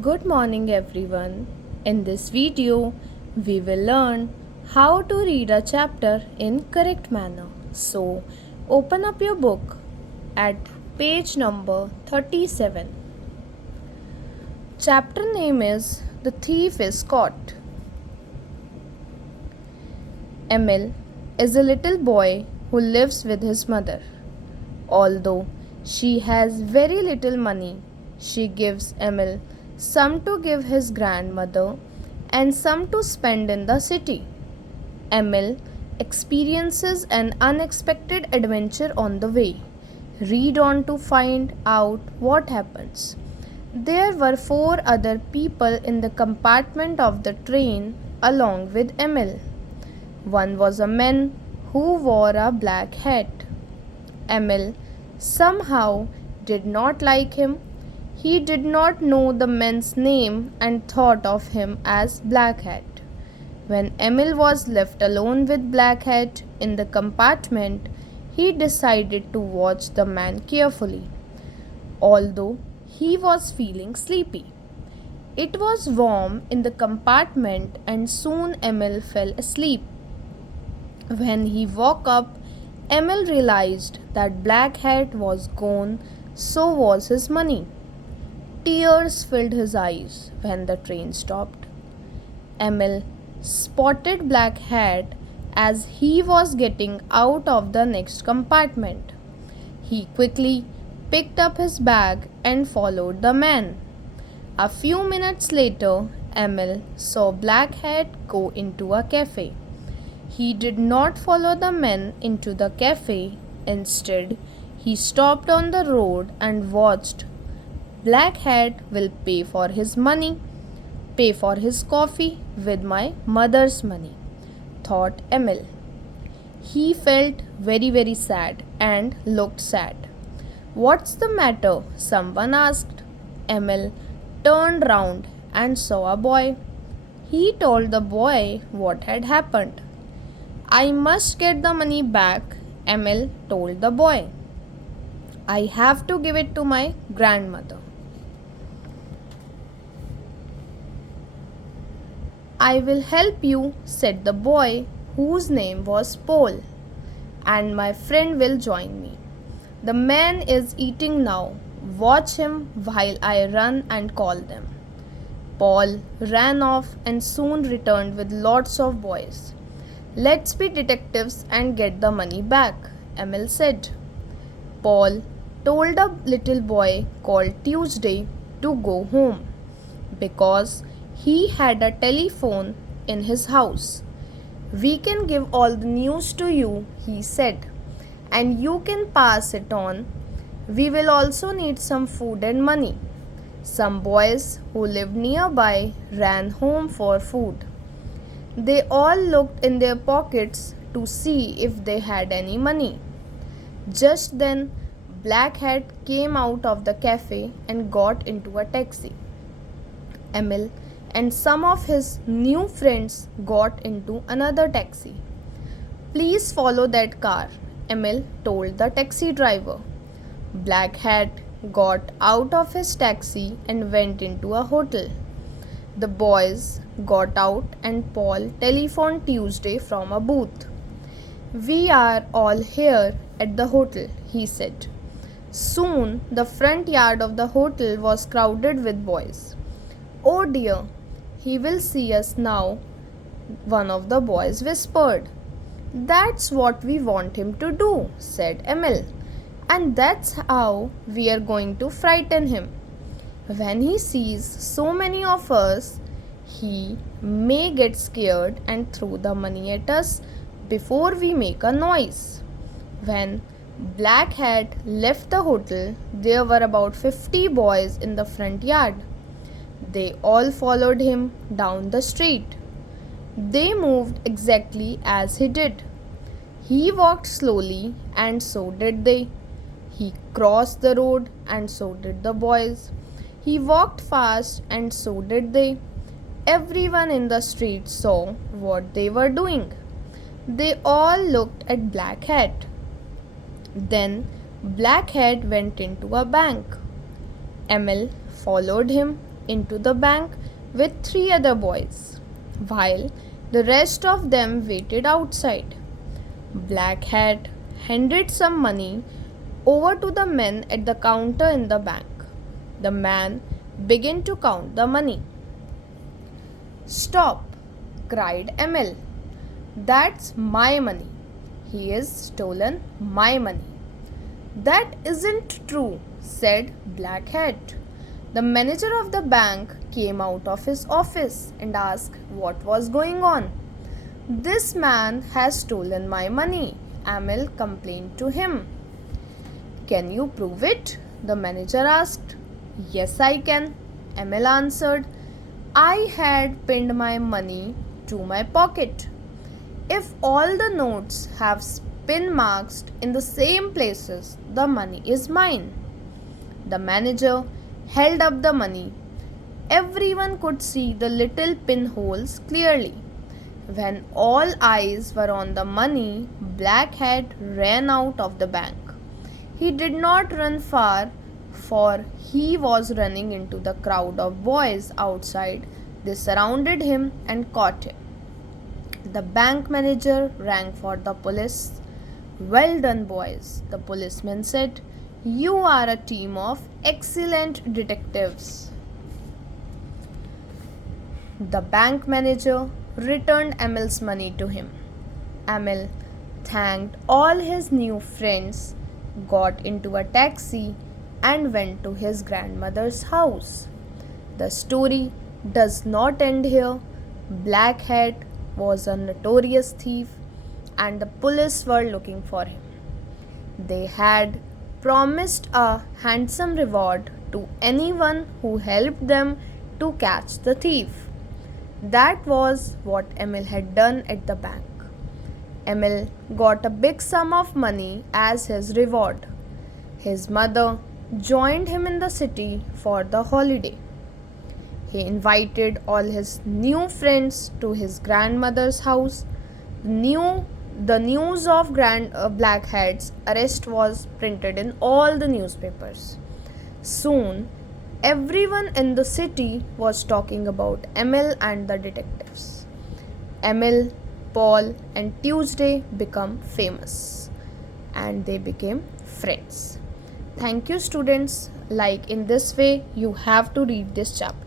Good morning everyone. In this video, we will learn how to read a chapter in correct manner. So, open up your book at page number 37. Chapter name is The Thief is Caught. Emil is a little boy who lives with his mother. Although she has very little money, she gives Emil some to give his grandmother and some to spend in the city. Emil experiences an unexpected adventure on the way. Read on to find out what happens. There were 4 other people in the compartment of the train along with Emil. One was a man who wore a black hat. Emil somehow did not like him. He did not know the man's name and thought of him as Black Hat. When Emil was left alone with Black Hat in the compartment, he decided to watch the man carefully, although he was feeling sleepy. It was warm in the compartment and soon Emil fell asleep. When he woke up, Emil realized that Black Hat was gone, so was his money. Tears filled his eyes when the train stopped. Emil spotted Black Hat as he was getting out of the next compartment. He quickly picked up his bag and followed the man. A few minutes later, Emil saw Black Hat go into a cafe. He did not follow the man into the cafe. Instead, he stopped on the road and watched. Black Hat will pay for his coffee with my mother's money, thought Emil. He felt very sad and looked sad. What's the matter? Someone asked. Emil turned round and saw a boy. He told the boy what had happened. I must get the money back, Emil told the boy. I have to give it to my grandmother. I will help you, said the boy, whose name was Paul, and my friend will join me. The man is eating now. Watch him while I run and call them. Paul ran off and soon returned with lots of boys. Let's be detectives and get the money back, Emil said. Paul told a little boy called Tuesday to go home because he had a telephone in his house. We can give all the news to you, he said, and you can pass it on. We will also need some food and money. Some boys who lived nearby ran home for food. They all looked in their pockets to see if they had any money. Just then, Black Hat came out of the cafe and got into a taxi. Emil and some of his new friends got into another taxi. Please follow that car, Emil told the taxi driver. Black Hat got out of his taxi and went into a hotel. The boys got out and Paul telephoned Tuesday from a booth. We are all here at the hotel, he said. Soon the front yard of the hotel was crowded with boys. Oh dear, he will see us now, one of the boys whispered. That's what we want him to do, said Emil. And that's how we are going to frighten him. When he sees so many of us, he may get scared and throw the money at us before we make a noise. When Black Hat left the hotel, there were about 50 boys in the front yard. They all followed him down the street. They moved exactly as he did. He walked slowly and so did they. He crossed the road and so did the boys. He walked fast and so did they. Everyone in the street saw what they were doing. They all looked at Black Hat. Then Black Hat went into a bank. Emil followed him into the bank with three other boys, while the rest of them waited outside. Black Hat handed some money over to the men at the counter in the bank. The man began to count the money. "Stop!" cried Emil. "That's my money. He has stolen my money." "That isn't true," said Black Hat. The manager of the bank came out of his office and asked what was going on. "This man has stolen my money," Emil complained to him. "Can you prove it?" the manager asked. "Yes, I can," Emil answered. "I had pinned my money to my pocket. If all the notes have pin marks in the same places, the money is mine." The manager held up the money. Everyone could see the little pinholes clearly. When all eyes were on the money, Black Hat ran out of the bank. He did not run far, for he was running into the crowd of boys outside. They surrounded him and caught him. The bank manager rang for the police. "Well done, boys," the policeman said. "You are a team of excellent detectives." The bank manager returned Emil's money to him. Emil thanked all his new friends, got into a taxi, and went to his grandmother's house. The story does not end here. Black Hat was a notorious thief, and the police were looking for him. They had promised a handsome reward to anyone who helped them to catch the thief. That was what Emil had done at the bank. Emil got a big sum of money as his reward. His mother joined him in the city for the holiday. He invited all his new friends to his grandmother's house. The news of Black Hat's arrest was printed in all the newspapers. Soon, everyone in the city was talking about Emil and the detectives. Emil, Paul, and Tuesday became famous, and they became friends. Thank you, students. Like in this way, you have to read this chapter.